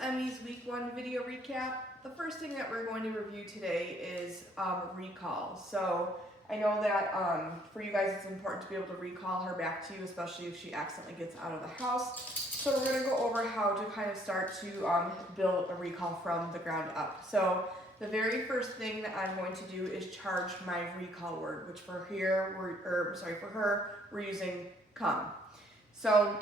Emmie's week 1 video recap. The first thing that we're going to review today is recall. So I know that for you guys it's important to be able to recall her back to you, especially if she accidentally gets out of the house. So we're going to go over how to kind of start to build a recall from the ground up. So the very first thing that I'm going to do is charge my recall word, which for her we're using come. So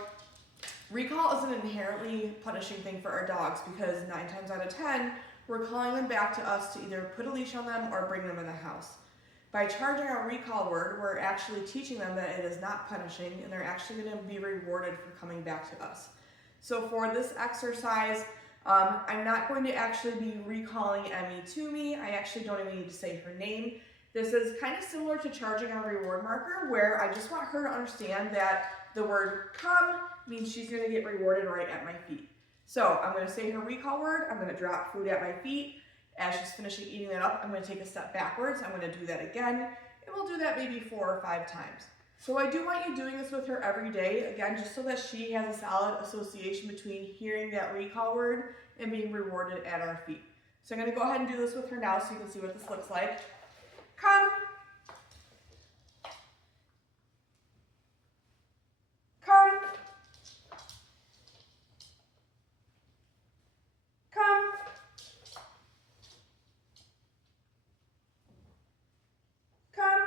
recall is an inherently punishing thing for our dogs because 9 times out of 10, we're calling them back to us to either put a leash on them or bring them in the house. By charging our recall word, we're actually teaching them that it is not punishing and they're actually going to be rewarded for coming back to us. So for this exercise, I'm not going to actually be recalling Emmie to me. I actually don't even need to say her name. This is kind of similar to charging our reward marker where I just want her to understand that the word come means she's going to get rewarded right at my feet. So I'm going to say her recall word, I'm going to drop food at my feet. As she's finishing eating that up, I'm going to take a step backwards. I'm going to do that again, and we'll do that maybe 4 or 5 times. So I do want you doing this with her every day, again, just so that she has a solid association between hearing that recall word and being rewarded at our feet. So I'm going to go ahead and do this with her now so you can see what this looks like. Come. Come. Come. Come.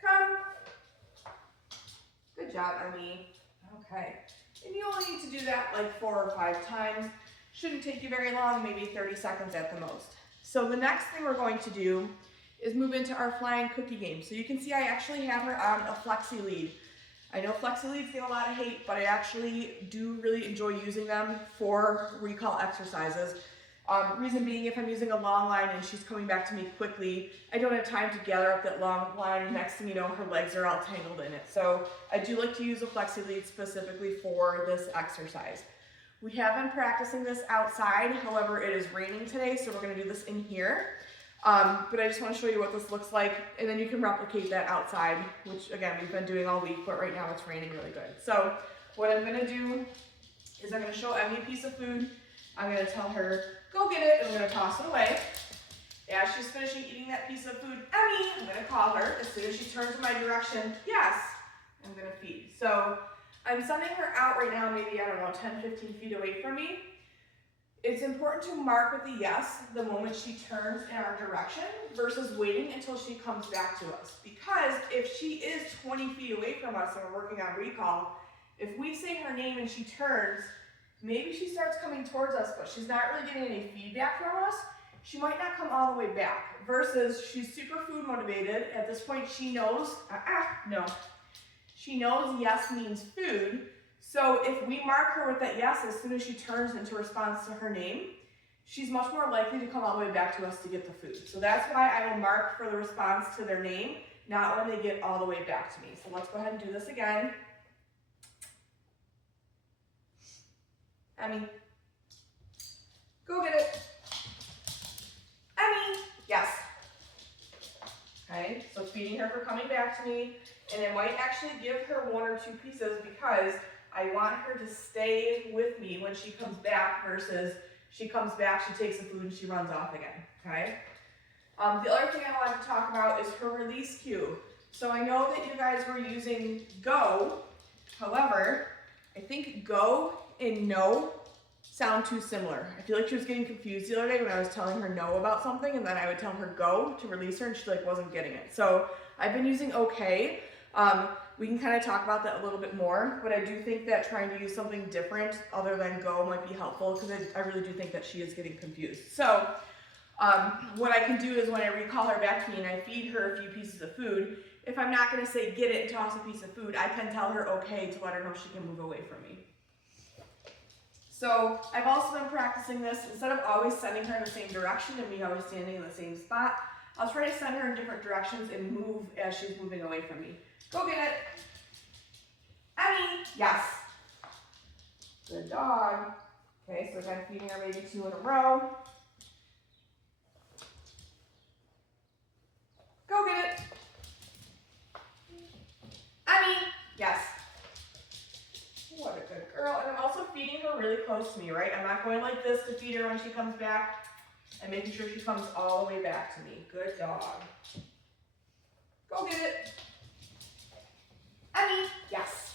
Come. Good job, Emmie. Okay. And you only need to do that like 4 or 5 times. Shouldn't take you very long, maybe 30 seconds at the most. So the next thing we're going to do is move into our flying cookie game. So you can see I actually have her on a flexi lead. I know flexi leads get a lot of hate, but I actually do really enjoy using them for recall exercises. Reason being, if I'm using a long line and she's coming back to me quickly, I don't have time to gather up that long line. Next thing you know, her legs are all tangled in it. So I do like to use a flexi lead specifically for this exercise. We have been practicing this outside, however, it is raining today, so we're going to do this in here. But I just want to show you what this looks like, and then you can replicate that outside, which again, we've been doing all week, but right now it's raining really good. So what I'm going to do is I'm going to show Emmie a piece of food. I'm going to tell her, go get it, and I'm going to toss it away. As she's finishing eating that piece of food, Emmie, I'm going to call her. As soon as she turns in my direction, yes, I'm going to feed. So I'm sending her out right now, maybe, I don't know, 10, 15 feet away from me. It's important to mark with a yes the moment she turns in our direction versus waiting until she comes back to us. Because if she is 20 feet away from us and we're working on recall, if we say her name and she turns, maybe she starts coming towards us, but she's not really getting any feedback from us. She might not come all the way back. Versus she's super food motivated. At this point, she knows, no. She knows yes means food. So if we mark her with that yes as soon as she turns into response to her name, she's much more likely to come all the way back to us to get the food. So that's why I will mark for the response to their name, not when they get all the way back to me. So let's go ahead and do this again. Emmie, go get it. Emmie, yes. Okay, so feeding her for coming back to me, and I might actually give her 1 or 2 pieces because I want her to stay with me when she comes back versus she comes back, she takes the food, and she runs off again, okay? The other thing I want to talk about is her release cue. So I know that you guys were using go, however, I think go and no sound too similar. I feel like she was getting confused the other day when I was telling her no about something, and then I would tell her go to release her, and she wasn't getting it. So I've been using okay. We can kind of talk about that a little bit more, but I do think that trying to use something different other than go might be helpful because I really do think that she is getting confused. So what I can do is when I recall her back to me and I feed her a few pieces of food, if I'm not going to say get it and toss a piece of food, I can tell her okay to let her know she can move away from me. So I've also been practicing this. Instead of always sending her in the same direction and me always standing in the same spot, I'll try to send her in different directions and move as she's moving away from me. Go get it. Emmie, yes. Good dog. Okay, so I'm feeding her maybe 2 in a row. Go get it. Emmie, yes. Good girl. And I'm also feeding her really close to me, right? I'm not going like this to feed her when she comes back. I'm making sure she comes all the way back to me. Good dog. Go get it. Emmie, yes.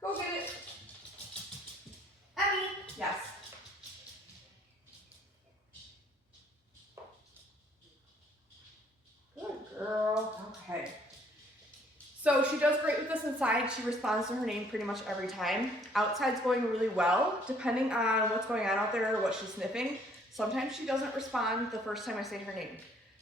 Go get it. Emmie, yes. Good girl. Okay. So she does great with this inside. She responds to her name pretty much every time. Outside's going really well, depending on what's going on out there or what she's sniffing. Sometimes she doesn't respond the first time I say her name.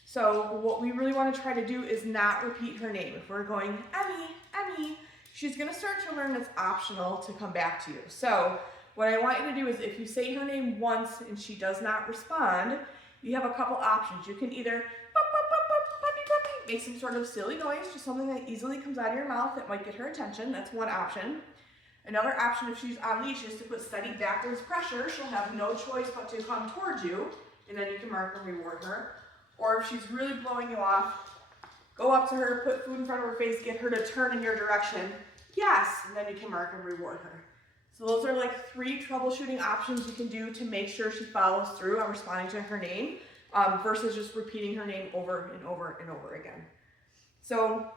So what we really want to try to do is not repeat her name. If we're going, Emmie, Emmie, she's going to start to learn it's optional to come back to you. So what I want you to do is if you say her name once and she does not respond, you have a couple options. You can either make some sort of silly noise, just something that easily comes out of your mouth that might get her attention. That's one option. Another option, if she's on leash, is to put steady backwards pressure. She'll have no choice but to come towards you, and then you can mark and reward her. Or if she's really blowing you off, go up to her, put food in front of her face, get her to turn in your direction. Yes, and then you can mark and reward her. So those are like 3 troubleshooting options you can do to make sure she follows through on responding to her name. Versus just repeating her name over and over and over again. So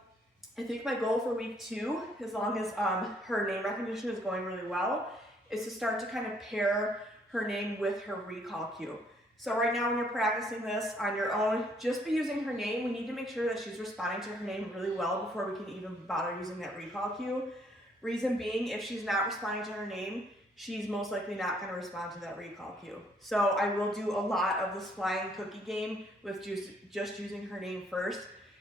I think my goal for week 2, as long as her name recognition is going really well, is to start to kind of pair her name with her recall cue. So right now when you're practicing this on your own, just be using her name. We need to make sure that she's responding to her name really well before we can even bother using that recall cue. Reason being, if she's not responding to her name, she's most likely not going to respond to that recall cue. So I will do a lot of this flying cookie game with just using her name first.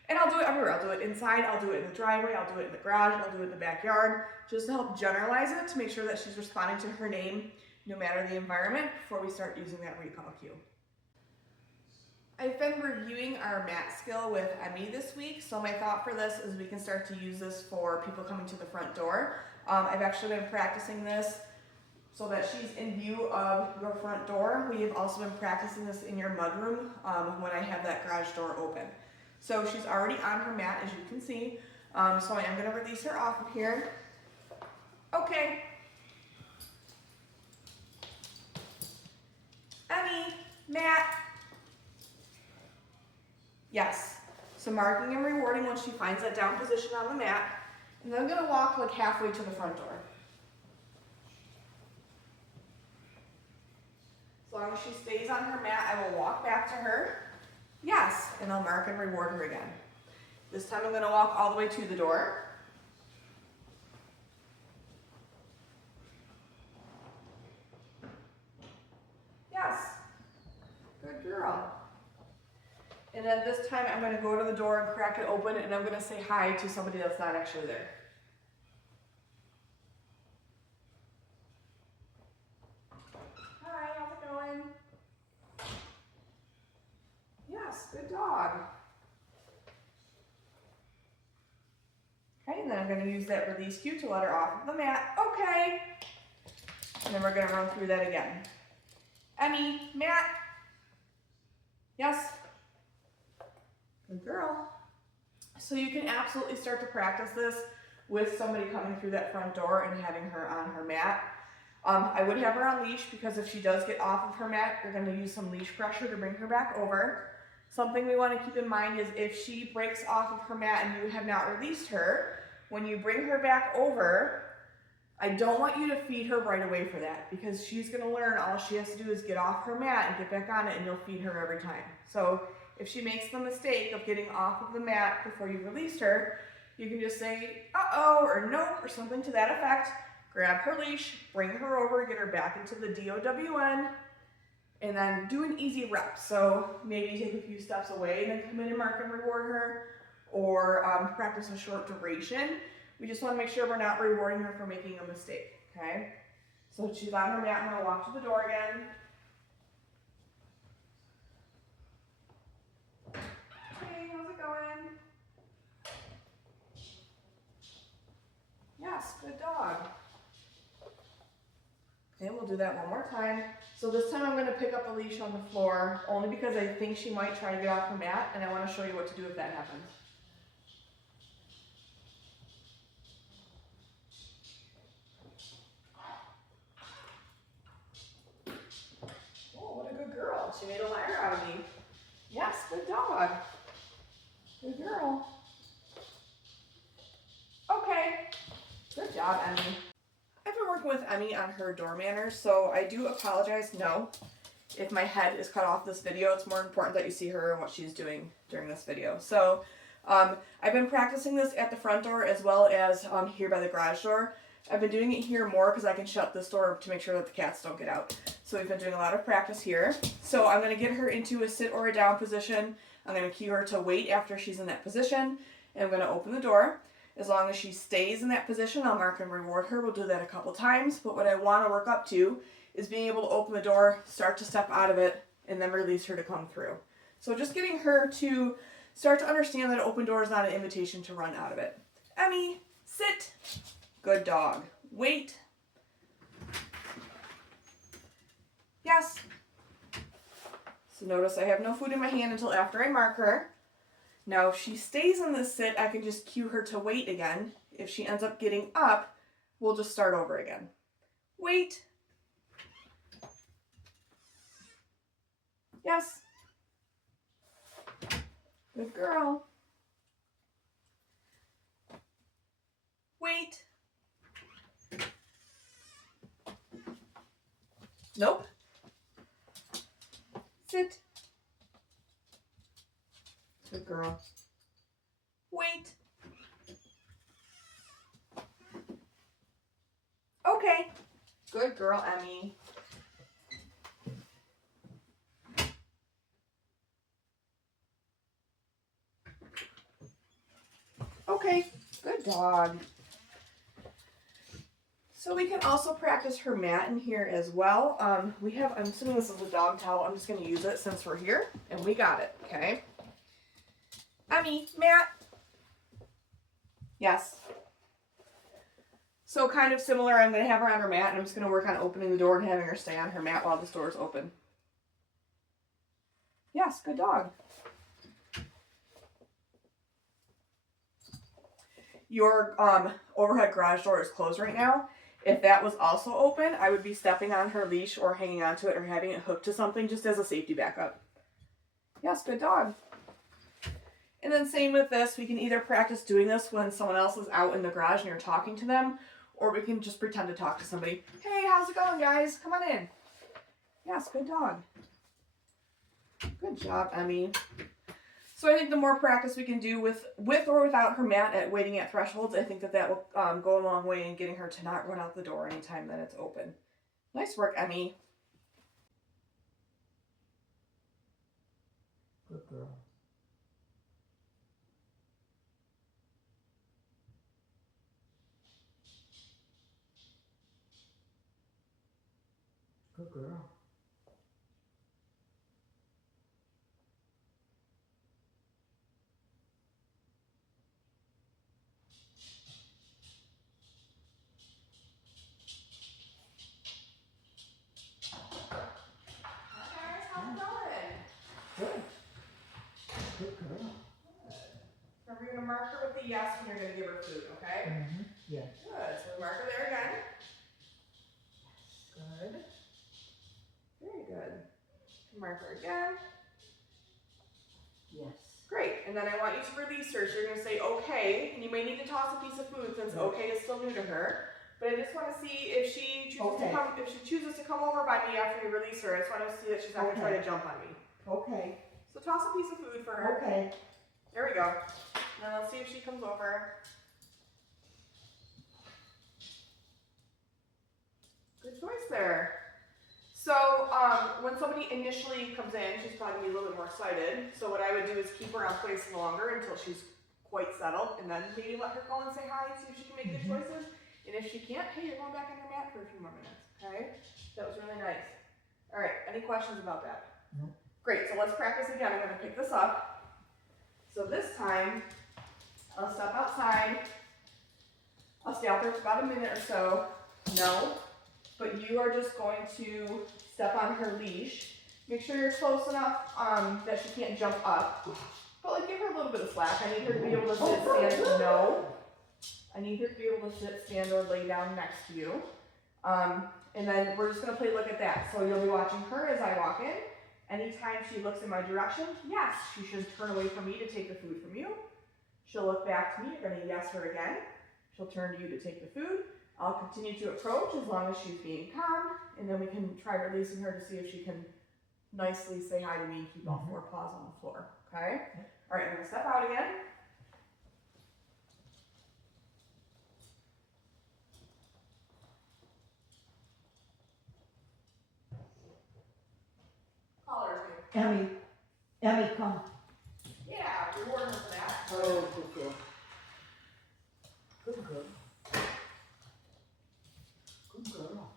And I'll do it everywhere. I'll do it inside, I'll do it in the driveway, I'll do it in the garage, I'll do it in the backyard, just to help generalize it, to make sure that she's responding to her name no matter the environment before we start using that recall cue. I've been reviewing our mat skill with Emmie this week, so my thought for this is we can start to use this for people coming to the front door. I've actually been practicing this so that she's in view of your front door. We have also been practicing this in your mudroom when I have that garage door open. So she's already on her mat, as you can see. So I am going to release her off of here. Okay. Emmie, mat. Yes. So marking and rewarding once she finds that down position on the mat. And then I'm going to walk like halfway to the front door. As long as she stays on her mat, I will walk back to her. Yes, and I'll mark and reward her again. This time I'm going to walk all the way to the door. Yes, good girl. And then this time I'm going to go to the door and crack it open, and I'm going to say hi to somebody that's not actually there. Hi, how's it going? Yes, good dog. Okay, and then I'm going to use that release cue to let her off of the mat. Okay. And then we're going to run through that again. Emmie, mat. Yes. Good girl. So you can absolutely start to practice this with somebody coming through that front door and having her on her mat. I would have her on leash because if she does get off of her mat, you're going to use some leash pressure to bring her back over. Something we want to keep in mind is if she breaks off of her mat and you have not released her, when you bring her back over, I don't want you to feed her right away for that because she's going to learn all she has to do is get off her mat and get back on it, and you'll feed her every time. So if she makes the mistake of getting off of the mat before you released her, you can just say, uh-oh, or nope, or something to that effect. Grab her leash, bring her over, get her back into the DOWN, and then do an easy rep. So maybe take a few steps away and then come in and mark and reward her, or practice a short duration. We just want to make sure we're not rewarding her for making a mistake, okay? So she's on her mat, I'm going to walk to the door again. Hey, how's it going? Yes, good dog. Okay, we'll do that one more time. So this time I'm going to pick up the leash on the floor, only because I think she might try to get off her mat, and I want to show you what to do if that happens. Oh, what a good girl. She made a liar out of me. Yes, good dog. Good girl. Okay. Good job, Emmie. I've been working with Emmie on her door manners, so I do apologize, if my head is cut off this video. It's more important that you see her and what she's doing during this video. So I've been practicing this at the front door as well as here by the garage door. I've been doing it here more because I can shut this door to make sure that the cats don't get out. So we've been doing a lot of practice here. So I'm going to get her into a sit or a down position. I'm going to cue her to wait after she's in that position, and I'm going to open the door. As long as she stays in that position, I'll mark and reward her. We'll do that a couple times, but what I want to work up to is being able to open the door, start to step out of it, and then release her to come through. So just getting her to start to understand that an open door is not an invitation to run out of it. Emmie, sit. Good dog. Wait. Yes. So notice I have no food in my hand until after I mark her. Now if she stays in this sit, I can just cue her to wait again. If she ends up getting up, we'll just start over again. Wait. Yes. Good girl. Wait. Nope. Sit. Good girl. Wait. Okay. Good girl, Emmie. Okay. Good dog. So we can also practice her mat in here as well. I'm assuming this is a dog towel. I'm just going to use it since we're here, and we got it, okay? Emmie, mat. Yes. So kind of similar, I'm going to have her on her mat, and I'm just going to work on opening the door and having her stay on her mat while this door is open. Yes, good dog. Your overhead garage door is closed right now. If that was also open, I would be stepping on her leash or hanging onto it or having it hooked to something just as a safety backup. Yes, good dog. And then same with this, we can either practice doing this when someone else is out in the garage and you're talking to them, or we can just pretend to talk to somebody. Hey, how's it going, guys? Come on in. Yes, good dog. Good job, Emmie. So I think the more practice we can do with or without her mat at waiting at thresholds, I think that will go a long way in getting her to not run out the door anytime that it's open. Nice work, Emmie. Good girl. Good girl. Remember, you're going to mark her with the yes when you're going to give her food, okay? Mm-hmm. Yes. Good. So we mark her there again. Good. Very good. Mark her again. Yes. Great. And then I want you to release her. So you're going to say okay, and you may need to toss a piece of food since okay is still new to her. But I just want to see if she chooses to come over by me after you release her. I just want to see that she's not going to try to jump on me. Okay. So toss a piece of food for her. Okay. There we go. Now let's see if she comes over. Good choice there. So when somebody initially comes in, she's probably going to be a little bit more excited. So what I would do is keep her on place longer until she's quite settled, and then maybe let her go and say hi and see if she can make good choices. And if she can't, hey, you're going back on your mat for a few more minutes, okay? That was really nice. All right, any questions about that? No. Great, so let's practice again. I'm going to pick this up. So this time, I'll step outside. I'll stay out there for about a minute or so. No. but you are just going to step on her leash. Make sure you're close enough that she can't jump up. But like, give her a little bit of slack. I need her to be able to sit, stand, no. I need her to be able to sit, stand, or lay down next to you. And then we're just gonna play look at that. So you'll be watching her as I walk in. Anytime she looks in my direction, yes, she should turn away from me to take the food from you. She'll look back to me, you're gonna yes her again. She'll turn to you to take the food. I'll continue to approach as long as she's being calm, and then we can try releasing her to see if she can nicely say hi to me and keep all four paws on the floor, okay? All right, I'm gonna step out again. Call her to me. Emmie, come. Yeah, reward her for that. Oh, good girl. Good girl. Good girl.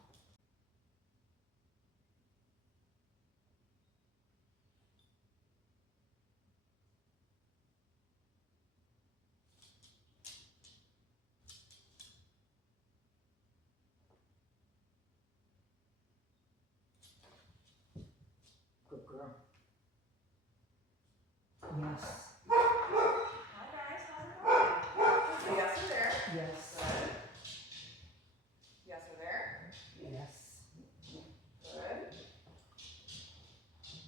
Good girl. Yes. Hi guys, how's it going? So yes or there? Yes. Good. Yes or there? Yes. Good.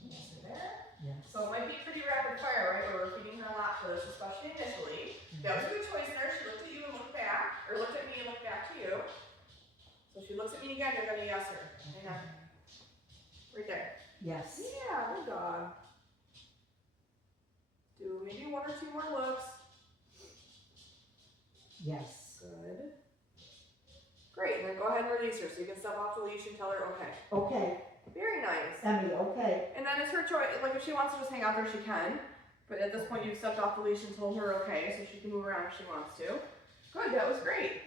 Yes or there? Yes. So it might be pretty rapid fire, right? Where we're feeding her a lot first, especially initially. That was a good choice there. She looked at you and looked back, or looked at me and looked back to you. So if she looks at me again, you're gonna yes her. Hang on. Right there. Yes. Yeah, good dog. Do maybe one or two more looks. Yes. Good. Great, and then go ahead and release her so you can step off the leash and tell her okay. Okay. Very nice. Emmie, okay. And then it's her choice, like if she wants to just hang out there, she can. But at this point you've stepped off the leash and told her okay, so she can move around if she wants to. Good, that was great.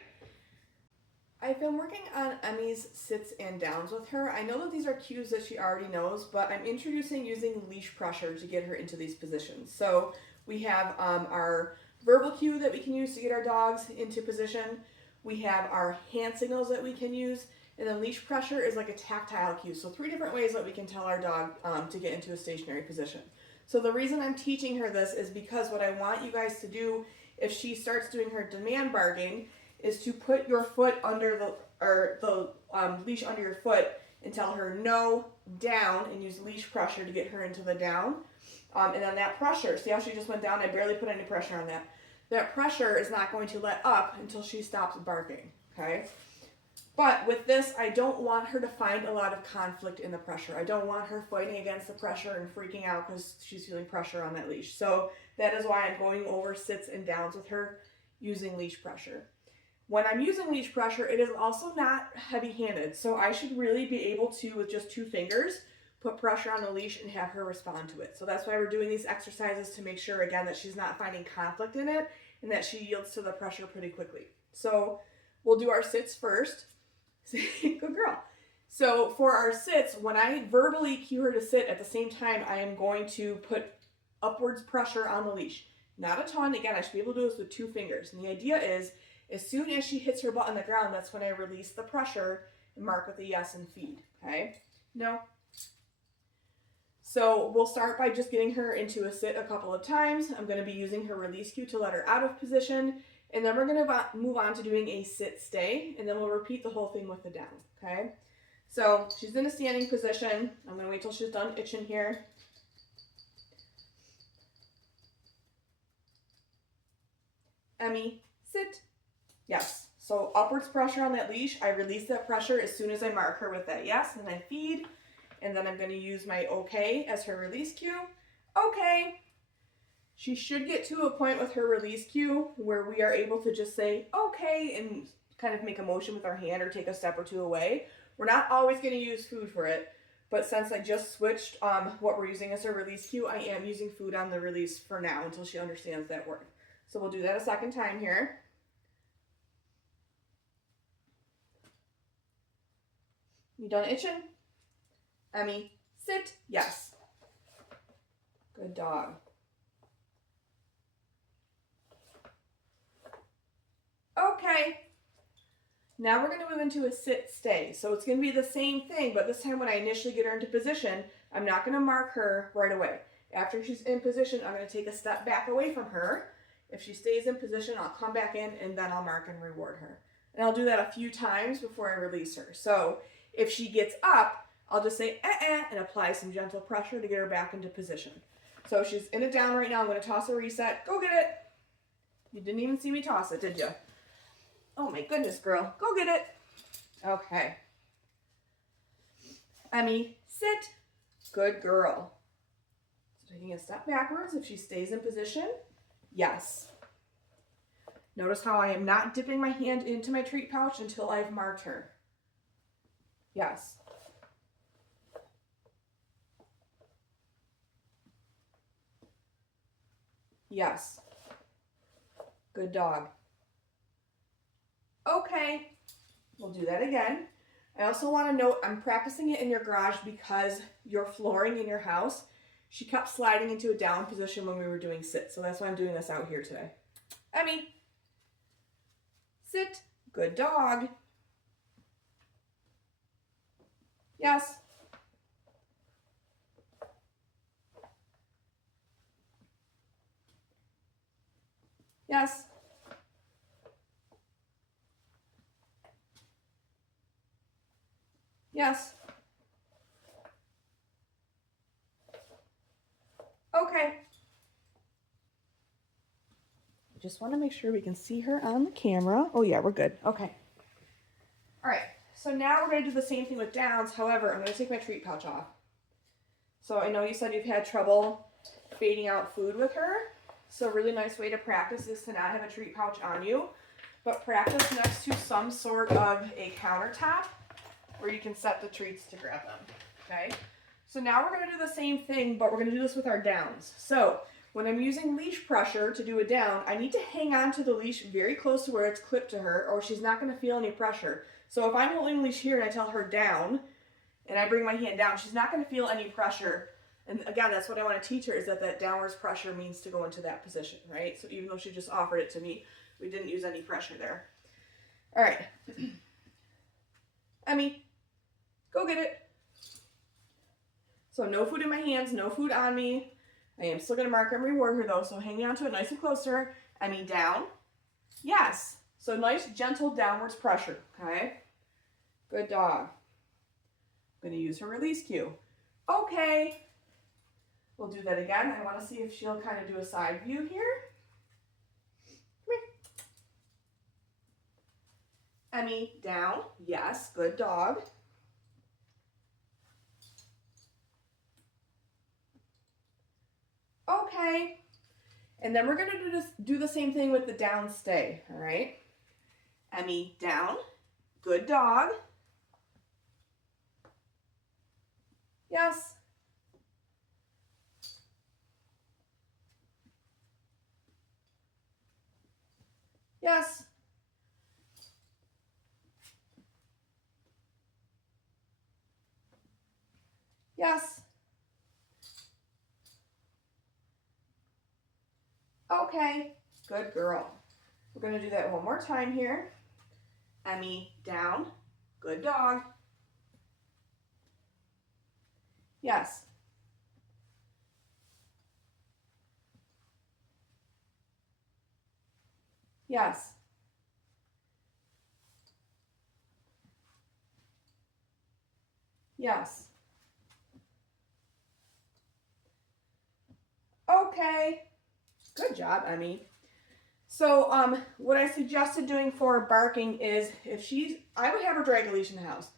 I've been working on Emmie's sits and downs with her. I know that these are cues that she already knows, but I'm introducing using leash pressure to get her into these positions. So we have our verbal cue that we can use to get our dogs into position. We have our hand signals that we can use, and then leash pressure is like a tactile cue. So 3 different ways that we can tell our dog to get into a stationary position. So the reason I'm teaching her this is because what I want you guys to do if she starts doing her demand barking is to put your foot under the leash under your foot and tell her no, down, and use leash pressure to get her into the down. And then that pressure, see how she just went down? I barely put any pressure on that. That pressure is not going to let up until she stops barking, okay? But with this, I don't want her to find a lot of conflict in the pressure. I don't want her fighting against the pressure and freaking out because she's feeling pressure on that leash. So that is why I'm going over sits and downs with her using leash pressure. When I'm using leash pressure, it is also not heavy-handed. So I should really be able to, with just 2 fingers, put pressure on the leash and have her respond to it. So that's why we're doing these exercises to make sure, again, that she's not finding conflict in it and that she yields to the pressure pretty quickly. So we'll do our sits first. Good girl. So for our sits, when I verbally cue her to sit, at the same time, I am going to put upwards pressure on the leash. Not a ton. Again, I should be able to do this with 2 fingers. And the idea is, as soon as she hits her butt on the ground, that's when I release the pressure and mark with a yes and feed, okay? No. So we'll start by just getting her into a sit a couple of times. I'm going to be using her release cue to let her out of position. And then we're going to move on to doing a sit stay. And then we'll repeat the whole thing with the down, okay? So she's in a standing position. I'm going to wait till she's done itching here. Emmie, sit. Yes. So upwards pressure on that leash. I release that pressure as soon as I mark her with that yes, and I feed. And then I'm going to use my okay as her release cue. Okay. She should get to a point with her release cue where we are able to just say okay and kind of make a motion with our hand or take a step or 2 away. We're not always going to use food for it, but since I just switched what we're using as her release cue, I am using food on the release for now until she understands that word. So we'll do that a second time here. You done itching? Emmie, sit. Yes. Good dog. Okay. Now we're going to move into a sit stay. So it's going to be the same thing, but this time when I initially get her into position, I'm not going to mark her right away. After she's in position, I'm going to take a step back away from her. If she stays in position, I'll come back in and then I'll mark and reward her. And I'll do that a few times before I release her. So if she gets up, I'll just say and apply some gentle pressure to get her back into position. So if she's in a down right now, I'm going to toss a reset. Go get it. You didn't even see me toss it, did you? Oh my goodness, girl. Go get it. Okay. Emmie, sit. Good girl. So taking a step backwards if she stays in position. Yes. Notice how I am not dipping my hand into my treat pouch until I've marked her. Yes. Yes. Good dog. Okay. We'll do that again. I also want to note I'm practicing it in your garage because your flooring in your house, she kept sliding into a down position when we were doing sit. So that's why I'm doing this out here today. Emmie. Sit. Good dog. Yes. Yes. Yes. Okay. Just want to make sure we can see her on the camera. Oh yeah, we're good. Okay. All right. So now we're going to do the same thing with downs. However, I'm going to take my treat pouch off. So I know you said you've had trouble fading out food with her. So a really nice way to practice is to not have a treat pouch on you, but practice next to some sort of a countertop where you can set the treats to grab them. Okay. So now we're going to do the same thing, but we're going to do this with our downs. So when I'm using leash pressure to do a down, I need to hang on to the leash very close to where it's clipped to her, or she's not going to feel any pressure. So if I'm holding the leash here and I tell her down, and I bring my hand down, she's not going to feel any pressure. And again, that's what I want to teach her, is that downwards pressure means to go into that position, right? So even though she just offered it to me, we didn't use any pressure there. All right. Emmie, go get it. So no food in my hands, no food on me. I am still going to mark and reward her though, so hang on to it nice and close to her. Emmie, down. Yes. So nice, gentle downwards pressure, okay? Good dog. I'm going to use her release cue. Okay. We'll do that again. I want to see if she'll kind of do a side view here. Come here. Emmie, down. Yes, good dog. Okay. And then we're going to do the same thing with the down stay, all right? Emmie, down. Good dog. Yes. Yes. Yes. Okay. Good girl. We're going to do that one more time here. Emmie, down. Good dog. Yes. Yes. Yes. Okay. Good job, Emmie. So what I suggested doing for barking is I would have her drag a leash in the house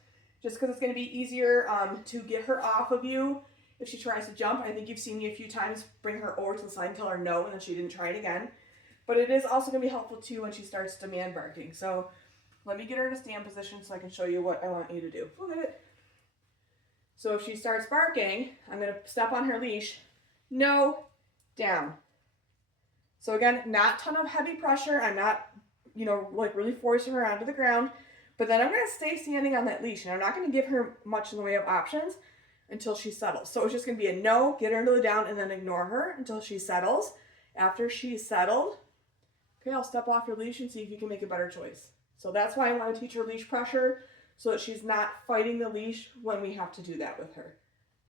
just because it's going to be easier to get her off of you if she tries to jump. I think you've seen me a few times bring her over to the side and tell her no, and then she didn't try it again. But it is also going to be helpful too when she starts demand barking. So let me get her in a stand position so I can show you what I want you to do. Look at it. So if she starts barking, I'm going to step on her leash. No, down. So again, not a ton of heavy pressure. I'm not, like really forcing her onto the ground. But then I'm going to stay standing on that leash. And I'm not going to give her much in the way of options until she settles. So it's just going to be a no, get her into the down, and then ignore her until she settles. After she's settled, okay, I'll step off your leash and see if you can make a better choice. So that's why I want to teach her leash pressure, so that she's not fighting the leash when we have to do that with her.